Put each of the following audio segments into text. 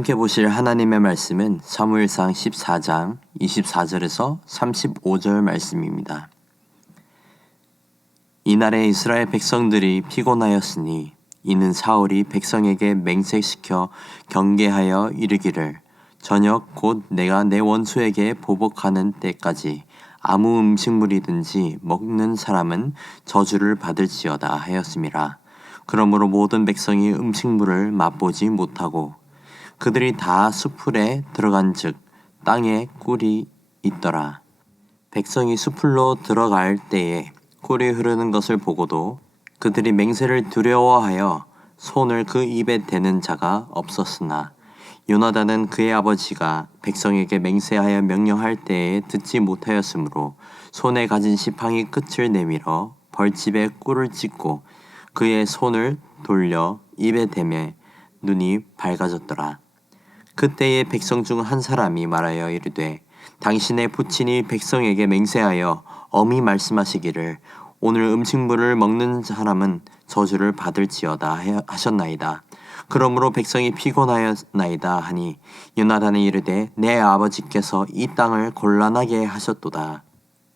함께 보실 하나님의 말씀은 사무엘상 14장 24절에서 35절 말씀입니다. 이날에 이스라엘 백성들이 피곤하였으니 이는 사울이 백성에게 맹세시켜 경계하여 이르기를 저녁 곧 내가 내 원수에게 보복하는 때까지 아무 음식물이든지 먹는 사람은 저주를 받을지어다 하였음이라. 그러므로 모든 백성이 음식물을 맛보지 못하고 그들이 다 수풀에 들어간즉 땅에 꿀이 있더라. 백성이 수풀로 들어갈 때에 꿀이 흐르는 것을 보고도 그들이 맹세를 두려워하여 손을 그 입에 대는 자가 없었으나 요나단은 그의 아버지가 백성에게 맹세하여 명령할 때에 듣지 못하였으므로 손에 가진 지팡이 끝을 내밀어 벌집에 꿀을 찢고 그의 손을 돌려 입에 대매 눈이 밝아졌더라. 그때에 백성 중 한 사람이 말하여 이르되 당신의 부친이 백성에게 맹세하여 엄히 말씀하시기를 오늘 음식물을 먹는 사람은 저주를 받을지어다 하셨나이다. 그러므로 백성이 피곤하였나이다 하니 요나단이 이르되 내 아버지께서 이 땅을 곤란하게 하셨도다.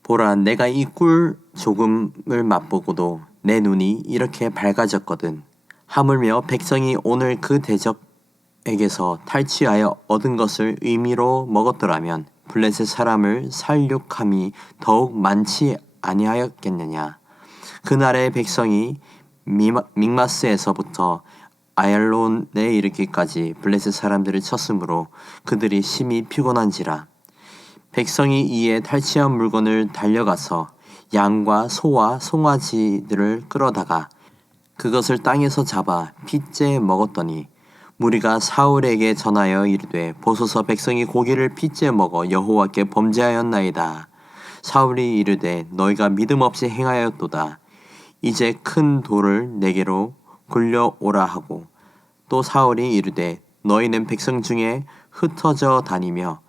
보라, 내가 이 꿀 조금을 맛보고도 내 눈이 이렇게 밝아졌거든. 하물며 백성이 오늘 그 대적에게서 탈취하여 얻은 것을 의미로 먹었더라면 블레셋 사람을 살육함이 더욱 많지 아니하였겠느냐. 그날의 백성이 믹마스에서부터 아얄론에 이르기까지 블레셋 사람들을 쳤으므로 그들이 심히 피곤한지라. 백성이 이에 탈취한 물건을 달려가서 양과 소와 송아지들을 끌어다가 그것을 땅에서 잡아 핏째 먹었더니 무리가 사울에게 전하여 이르되 보소서 백성이 고기를 핏째 먹어 여호와께 범죄하였나이다. 사울이 이르되 너희가 믿음 없이 행하였도다. 이제 큰 돌을 내게로 굴려오라 하고 또 사울이 이르되 너희는 백성 중에 흩어져 다니며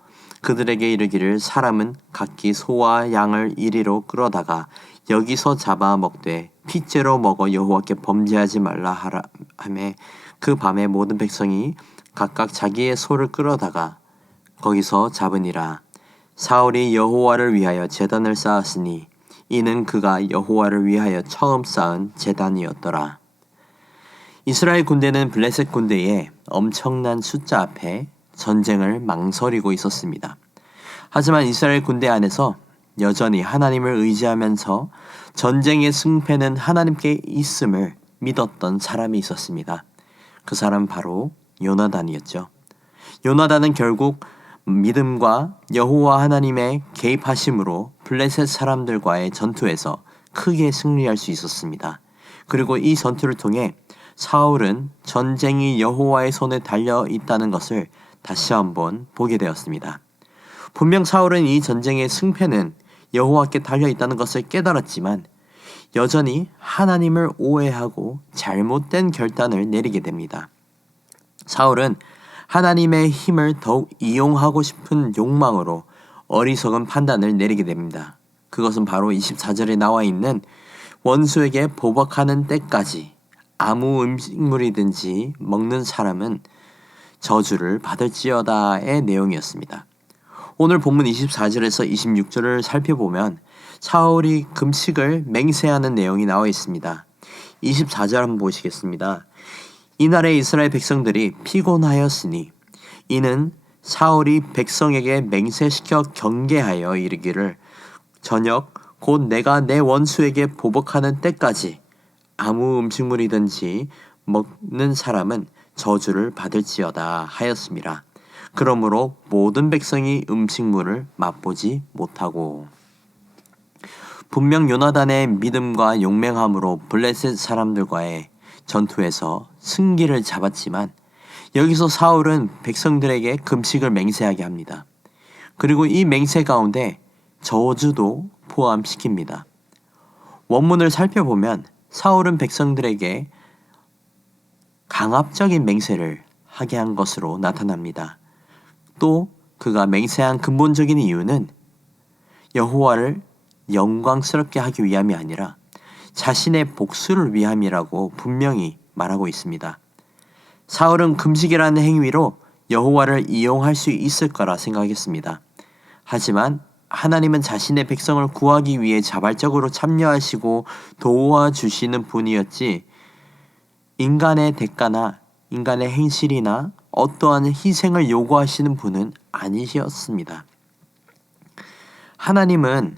그들에게 이르기를 사람은 각기 소와 양을 이리로 끌어다가 여기서 잡아 먹되 핏째로 먹어 여호와께 범죄하지 말라 하라 하매 그 밤에 모든 백성이 각각 자기의 소를 끌어다가 거기서 잡으니라. 사울이 여호와를 위하여 제단을 쌓았으니 이는 그가 여호와를 위하여 처음 쌓은 제단이었더라. 이스라엘 군대는 블레셋 군대의 엄청난 숫자 앞에 전쟁을 망설이고 있었습니다. 하지만 이스라엘 군대 안에서 여전히 하나님을 의지하면서 전쟁의 승패는 하나님께 있음을 믿었던 사람이 있었습니다. 그 사람은 바로 요나단이었죠. 요나단은 결국 믿음과 여호와 하나님의 개입하심으로 블레셋 사람들과의 전투에서 크게 승리할 수 있었습니다. 그리고 이 전투를 통해 사울은 전쟁이 여호와의 손에 달려 있다는 것을 다시 한번 보게 되었습니다. 분명 사울은 이 전쟁의 승패는 여호와께 달려 있다는 것을 깨달았지만 여전히 하나님을 오해하고 잘못된 결단을 내리게 됩니다. 사울은 하나님의 힘을 더욱 이용하고 싶은 욕망으로 어리석은 판단을 내리게 됩니다. 그것은 바로 24절에 나와 있는 원수에게 보복하는 때까지 아무 음식물이든지 먹는 사람은 저주를 받을지어다의 내용이었습니다. 오늘 본문 24절에서 26절을 살펴보면 사울이 금식을 맹세하는 내용이 나와 있습니다. 24절 한번 보시겠습니다. 이날에 이스라엘 백성들이 피곤하였으니 이는 사울이 백성에게 맹세시켜 경계하여 이르기를 저녁 곧 내가 내 원수에게 보복하는 때까지 아무 음식물이든지 먹는 사람은 저주를 받을지어다 하였습니다. 그러므로 모든 백성이 음식물을 맛보지 못하고 분명 요나단의 믿음과 용맹함으로 블레셋 사람들과의 전투에서 승기를 잡았지만 여기서 사울은 백성들에게 금식을 맹세하게 합니다. 그리고 이 맹세 가운데 저주도 포함시킵니다. 원문을 살펴보면 사울은 백성들에게 강압적인 맹세를 하게 한 것으로 나타납니다. 또 그가 맹세한 근본적인 이유는 여호와를 영광스럽게 하기 위함이 아니라 자신의 복수를 위함이라고 분명히 말하고 있습니다. 사울은 금식이라는 행위로 여호와를 이용할 수 있을 거라 생각했습니다. 하지만 하나님은 자신의 백성을 구하기 위해 자발적으로 참여하시고 도와주시는 분이었지 인간의 대가나 인간의 행실이나 어떠한 희생을 요구하시는 분은 아니셨습니다. 하나님은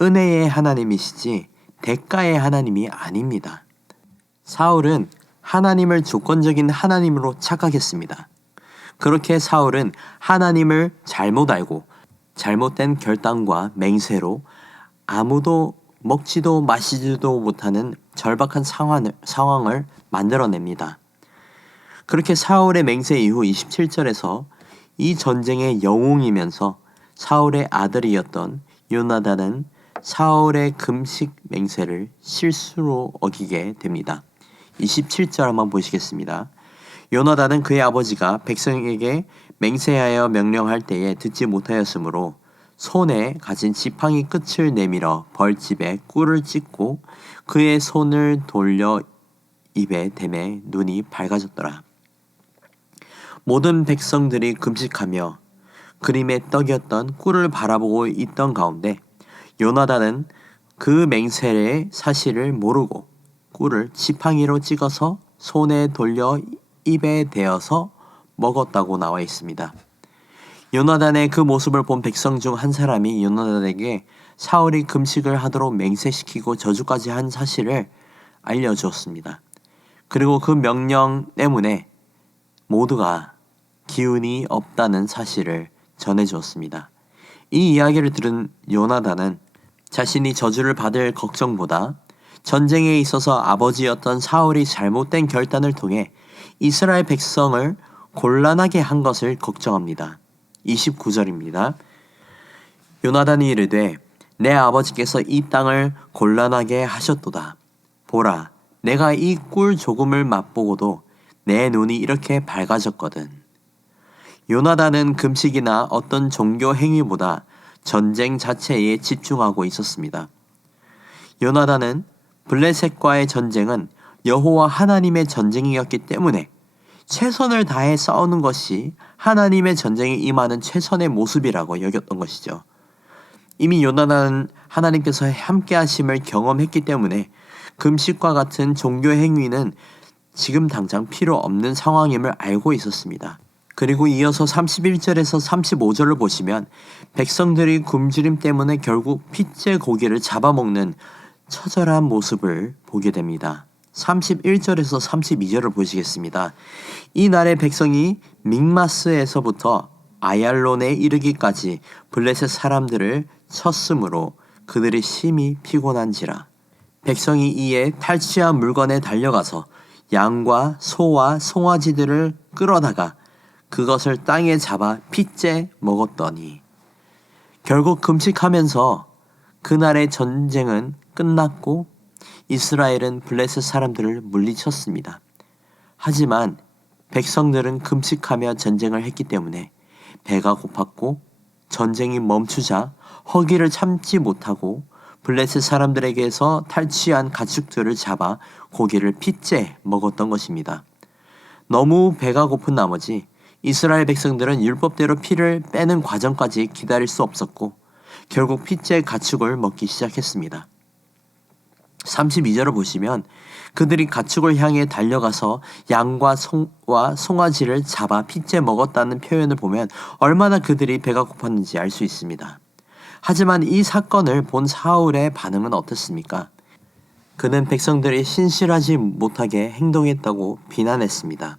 은혜의 하나님이시지 대가의 하나님이 아닙니다. 사울은 하나님을 조건적인 하나님으로 착각했습니다. 그렇게 사울은 하나님을 잘못 알고 잘못된 결단과 맹세로 아무도 먹지도 마시지도 못하는 절박한 상황을 만들어냅니다. 그렇게 사울의 맹세 이후 27절에서 이 전쟁의 영웅이면서 사울의 아들이었던 요나단은 사울의 금식 맹세를 실수로 어기게 됩니다. 27절 한번 보시겠습니다. 요나단은 그의 아버지가 백성에게 맹세하여 명령할 때에 듣지 못하였으므로 손에 가진 지팡이 끝을 내밀어 벌집에 꿀을 찢고 그의 손을 돌려 입에 대매 눈이 밝아졌더라. 모든 백성들이 금식하며 그림의 떡이었던 꿀을 바라보고 있던 가운데 요나단은 그 맹세의 사실을 모르고 꿀을 지팡이로 찍어서 손에 돌려 입에 대어서 먹었다고 나와 있습니다. 요나단의 그 모습을 본 백성 중 한 사람이 요나단에게 사울이 금식을 하도록 맹세시키고 저주까지 한 사실을 알려주었습니다. 그리고 그 명령 때문에 모두가 기운이 없다는 사실을 전해주었습니다. 이 이야기를 들은 요나단은 자신이 저주를 받을 걱정보다 전쟁에 있어서 아버지였던 사울이 잘못된 결단을 통해 이스라엘 백성을 곤란하게 한 것을 걱정합니다. 29절입니다. 요나단이 이르되 내 아버지께서 이 땅을 곤란하게 하셨도다. 보라, 내가 이 꿀 조금을 맛보고도 내 눈이 이렇게 밝아졌거든. 요나단은 금식이나 어떤 종교 행위보다 전쟁 자체에 집중하고 있었습니다. 요나단은 블레셋과의 전쟁은 여호와 하나님의 전쟁이었기 때문에 최선을 다해 싸우는 것이 하나님의 전쟁에 임하는 최선의 모습이라고 여겼던 것이죠. 이미 요나단은 하나님께서 함께 하심을 경험했기 때문에 금식과 같은 종교 행위는 지금 당장 필요 없는 상황임을 알고 있었습니다. 그리고 이어서 31절에서 35절을 보시면 백성들이 굶주림 때문에 결국 핏째 고기를 잡아먹는 처절한 모습을 보게 됩니다. 31절에서 32절을 보시겠습니다. 이 날의 백성이 믹마스에서부터 아얄론에 이르기까지 블레셋 사람들을 쳤으므로 그들이 심히 피곤한지라. 백성이 이에 탈취한 물건에 달려가서 양과 소와 송아지들을 끌어다가 그것을 땅에 잡아 핏째 먹었더니 결국 금식하면서 그날의 전쟁은 끝났고 이스라엘은 블레셋 사람들을 물리쳤습니다. 하지만 백성들은 금식하며 전쟁을 했기 때문에 배가 고팠고 전쟁이 멈추자 허기를 참지 못하고 블레셋 사람들에게서 탈취한 가축들을 잡아 고기를 핏째 먹었던 것입니다. 너무 배가 고픈 나머지 이스라엘 백성들은 율법대로 피를 빼는 과정까지 기다릴 수 없었고 결국 핏째 가축을 먹기 시작했습니다. 32절을 보시면 그들이 가축을 향해 달려가서 양과 소와 송아지를 잡아 핏째 먹었다는 표현을 보면 얼마나 그들이 배가 고팠는지 알 수 있습니다. 하지만 이 사건을 본 사울의 반응은 어떻습니까? 그는 백성들이 신실하지 못하게 행동했다고 비난했습니다.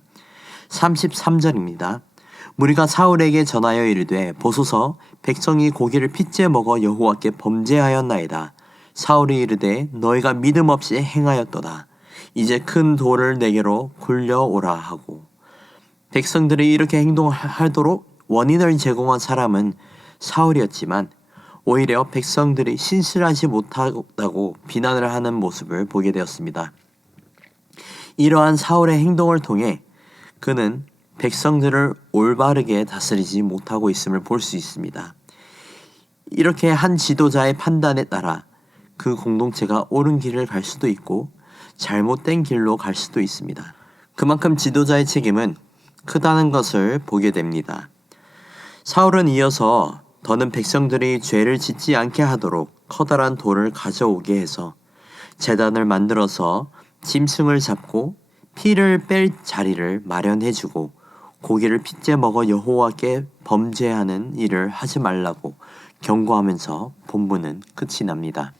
33절입니다. 무리가 사울에게 전하여 이르되 보소서 백성이 고기를 핏째 먹어 여호와께 범죄하였나이다. 사울이 이르되 너희가 믿음 없이 행하였도다. 이제 큰 돌을 내게로 굴려오라 하고 백성들이 이렇게 행동하도록 원인을 제공한 사람은 사울이었지만 오히려 백성들이 신실하지 못하다고 비난을 하는 모습을 보게 되었습니다. 이러한 사울의 행동을 통해 그는 백성들을 올바르게 다스리지 못하고 있음을 볼 수 있습니다. 이렇게 한 지도자의 판단에 따라 그 공동체가 옳은 길을 갈 수도 있고 잘못된 길로 갈 수도 있습니다. 그만큼 지도자의 책임은 크다는 것을 보게 됩니다. 사울은 이어서 더는 백성들이 죄를 짓지 않게 하도록 커다란 돌을 가져오게 해서 제단을 만들어서 짐승을 잡고 피를 뺄 자리를 마련해주고 고기를 핏째 먹어 여호와께 범죄하는 일을 하지 말라고 경고하면서 본문은 끝이 납니다.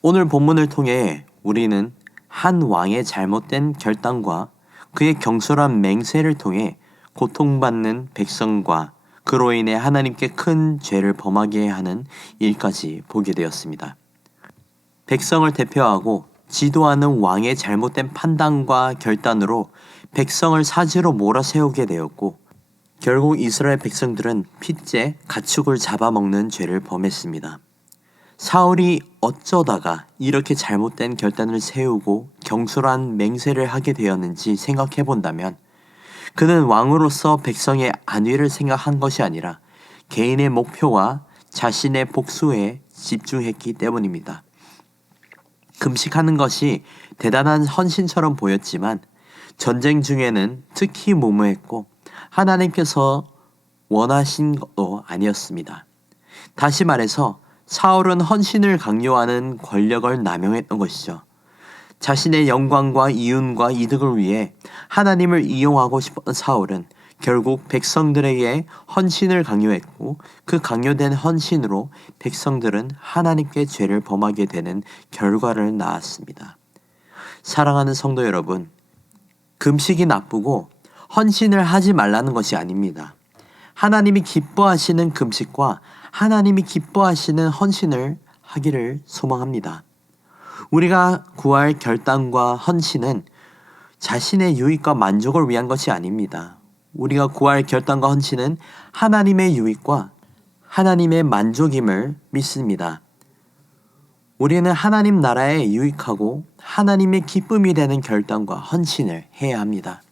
오늘 본문을 통해 우리는 한 왕의 잘못된 결단과 그의 경솔한 맹세를 통해 고통받는 백성과 그로 인해 하나님께 큰 죄를 범하게 하는 일까지 보게 되었습니다. 백성을 대표하고 지도하는 왕의 잘못된 판단과 결단으로 백성을 사지로 몰아세우게 되었고 결국 이스라엘 백성들은 핏째 가축을 잡아먹는 죄를 범했습니다. 사울이 어쩌다가 이렇게 잘못된 결단을 세우고 경솔한 맹세를 하게 되었는지 생각해 본다면 그는 왕으로서 백성의 안위를 생각한 것이 아니라 개인의 목표와 자신의 복수에 집중했기 때문입니다. 금식하는 것이 대단한 헌신처럼 보였지만 전쟁 중에는 특히 무모했고 하나님께서 원하신 것도 아니었습니다. 다시 말해서 사울은 헌신을 강요하는 권력을 남용했던 것이죠. 자신의 영광과 이윤과 이득을 위해 하나님을 이용하고 싶었던 사울은 결국 백성들에게 헌신을 강요했고 그 강요된 헌신으로 백성들은 하나님께 죄를 범하게 되는 결과를 낳았습니다. 사랑하는 성도 여러분, 금식이 나쁘고 헌신을 하지 말라는 것이 아닙니다. 하나님이 기뻐하시는 금식과 하나님이 기뻐하시는 헌신을 하기를 소망합니다. 우리가 구할 결단과 헌신은 자신의 유익과 만족을 위한 것이 아닙니다. 우리가 구할 결단과 헌신은 하나님의 유익과 하나님의 만족임을 믿습니다. 우리는 하나님 나라에 유익하고 하나님의 기쁨이 되는 결단과 헌신을 해야 합니다.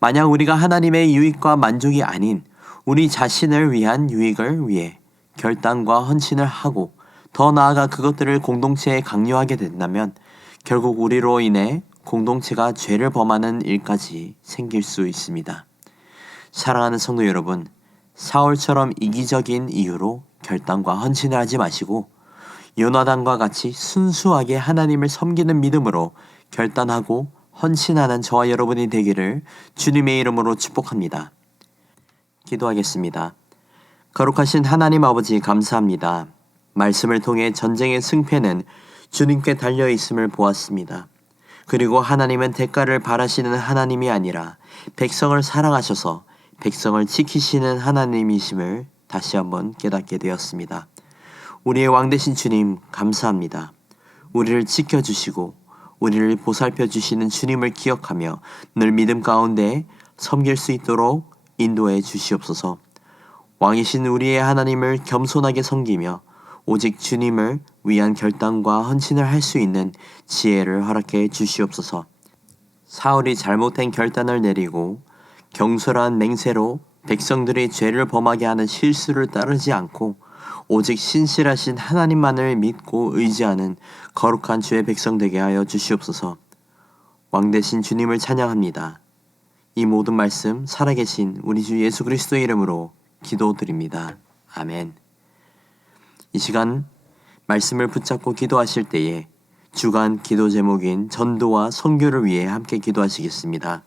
만약 우리가 하나님의 유익과 만족이 아닌 우리 자신을 위한 유익을 위해 결단과 헌신을 하고 더 나아가 그것들을 공동체에 강요하게 된다면 결국 우리로 인해 공동체가 죄를 범하는 일까지 생길 수 있습니다. 사랑하는 성도 여러분, 사울처럼 이기적인 이유로 결단과 헌신을 하지 마시고 요나단과 같이 순수하게 하나님을 섬기는 믿음으로 결단하고 헌신하는 저와 여러분이 되기를 주님의 이름으로 축복합니다. 기도하겠습니다. 거룩하신 하나님 아버지 감사합니다. 말씀을 통해 전쟁의 승패는 주님께 달려 있음을 보았습니다. 그리고 하나님은 대가를 바라시는 하나님이 아니라 백성을 사랑하셔서 백성을 지키시는 하나님이심을 다시 한번 깨닫게 되었습니다. 우리의 왕 되신 주님 감사합니다. 우리를 지켜주시고 우리를 보살펴 주시는 주님을 기억하며 늘 믿음 가운데 섬길 수 있도록 인도해 주시옵소서. 왕이신 우리의 하나님을 겸손하게 섬기며 오직 주님을 위한 결단과 헌신을 할 수 있는 지혜를 허락해 주시옵소서. 사울이 잘못된 결단을 내리고 경솔한 맹세로 백성들이 죄를 범하게 하는 실수를 따르지 않고 오직 신실하신 하나님만을 믿고 의지하는 거룩한 주의 백성 되게 하여 주시옵소서. 왕 되신 주님을 찬양합니다. 이 모든 말씀 살아계신 우리 주 예수 그리스도의 이름으로 기도드립니다. 아멘. 이 시간 말씀을 붙잡고 기도하실 때에 주간 기도 제목인 전도와 선교를 위해 함께 기도하시겠습니다.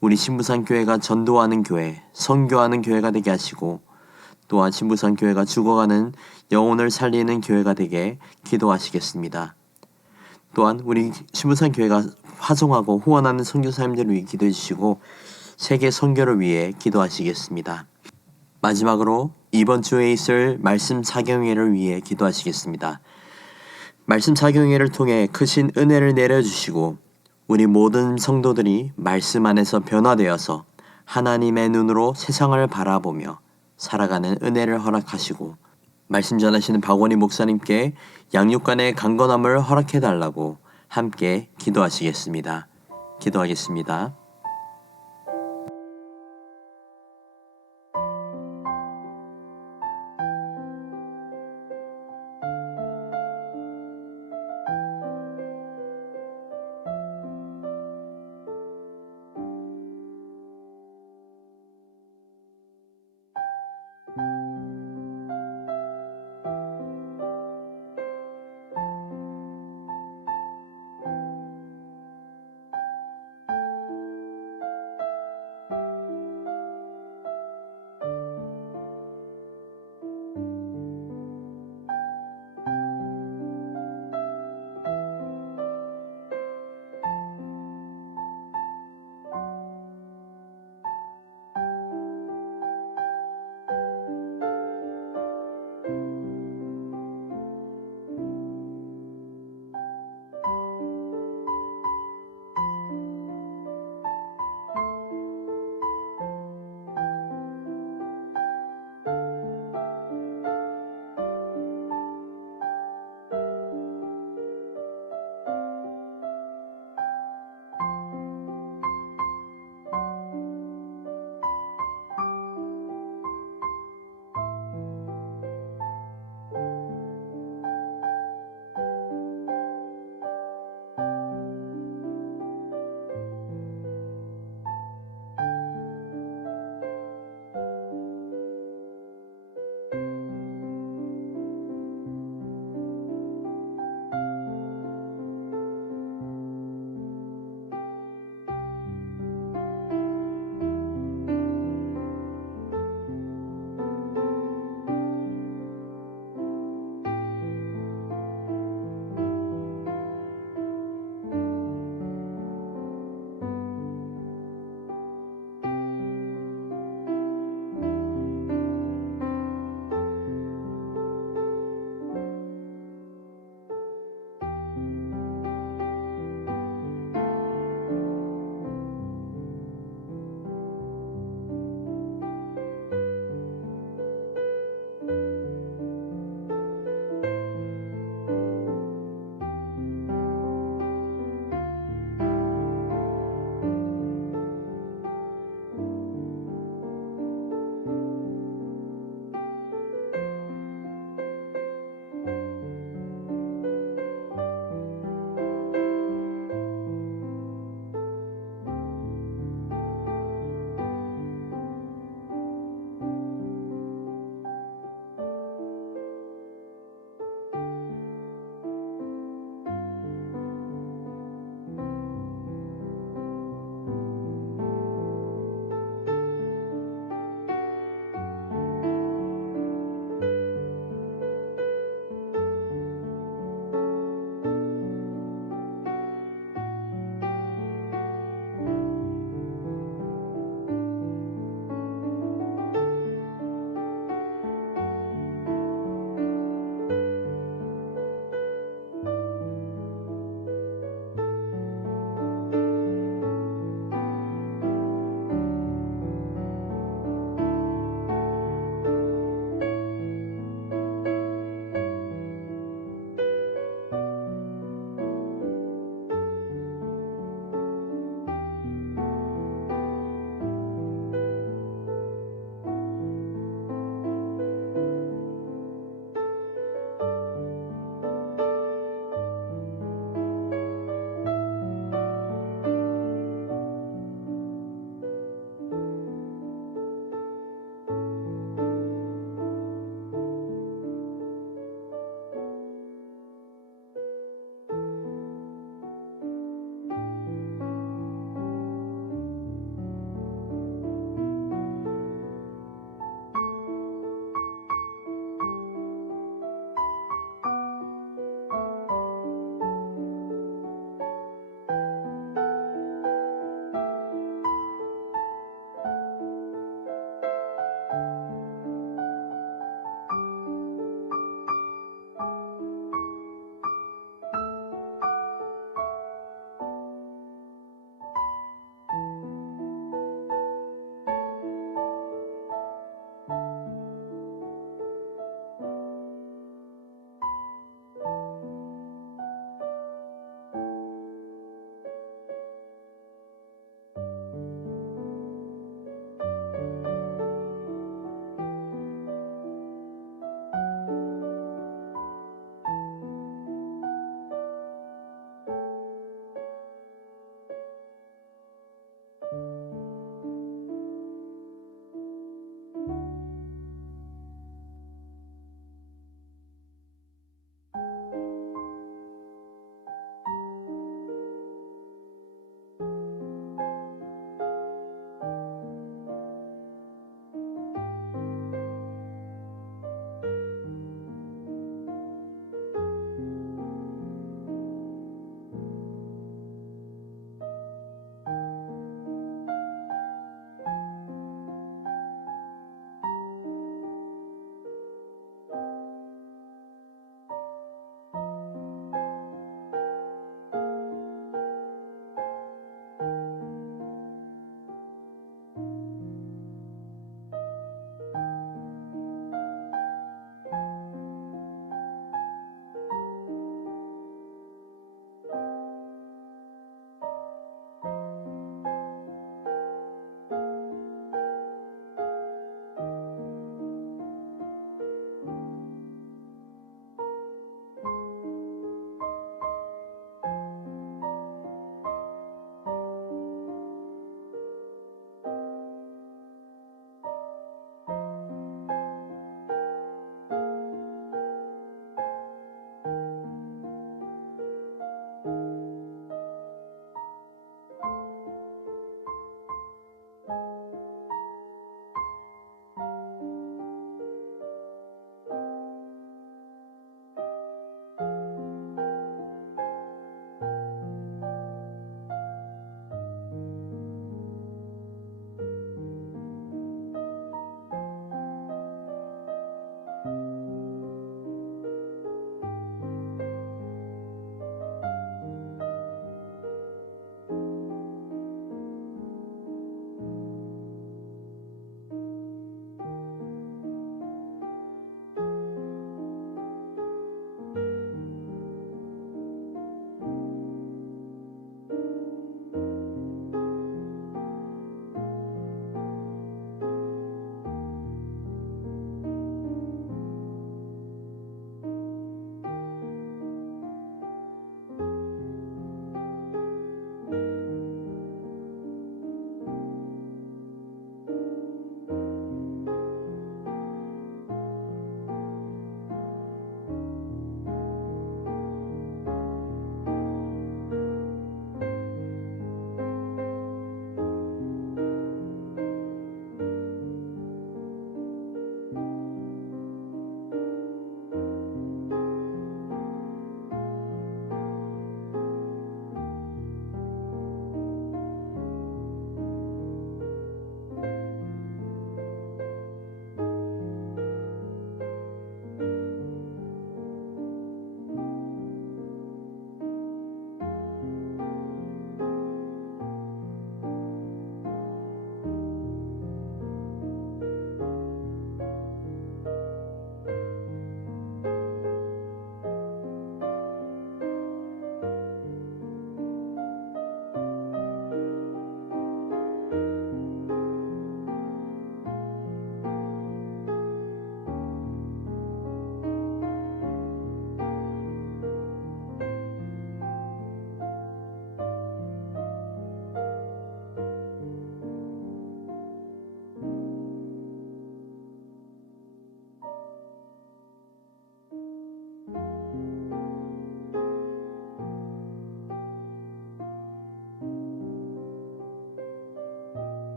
우리 신부산교회가 전도하는 교회, 선교하는 교회가 되게 하시고 또한 신부산교회가 죽어가는 영혼을 살리는 교회가 되게 기도하시겠습니다. 또한 우리 신부산교회가 화성하고 후원하는 선교사님들을 위해 기도해 주시고 세계 선교를 위해 기도하시겠습니다. 마지막으로 이번 주에 있을 말씀 사경회를 위해 기도하시겠습니다. 말씀 사경회를 통해 크신 은혜를 내려주시고 우리 모든 성도들이 말씀 안에서 변화되어서 하나님의 눈으로 세상을 바라보며 살아가는 은혜를 허락하시고 말씀 전하시는 박원희 목사님께 양육간의 강건함을 허락해달라고 함께 기도하시겠습니다. 기도하겠습니다.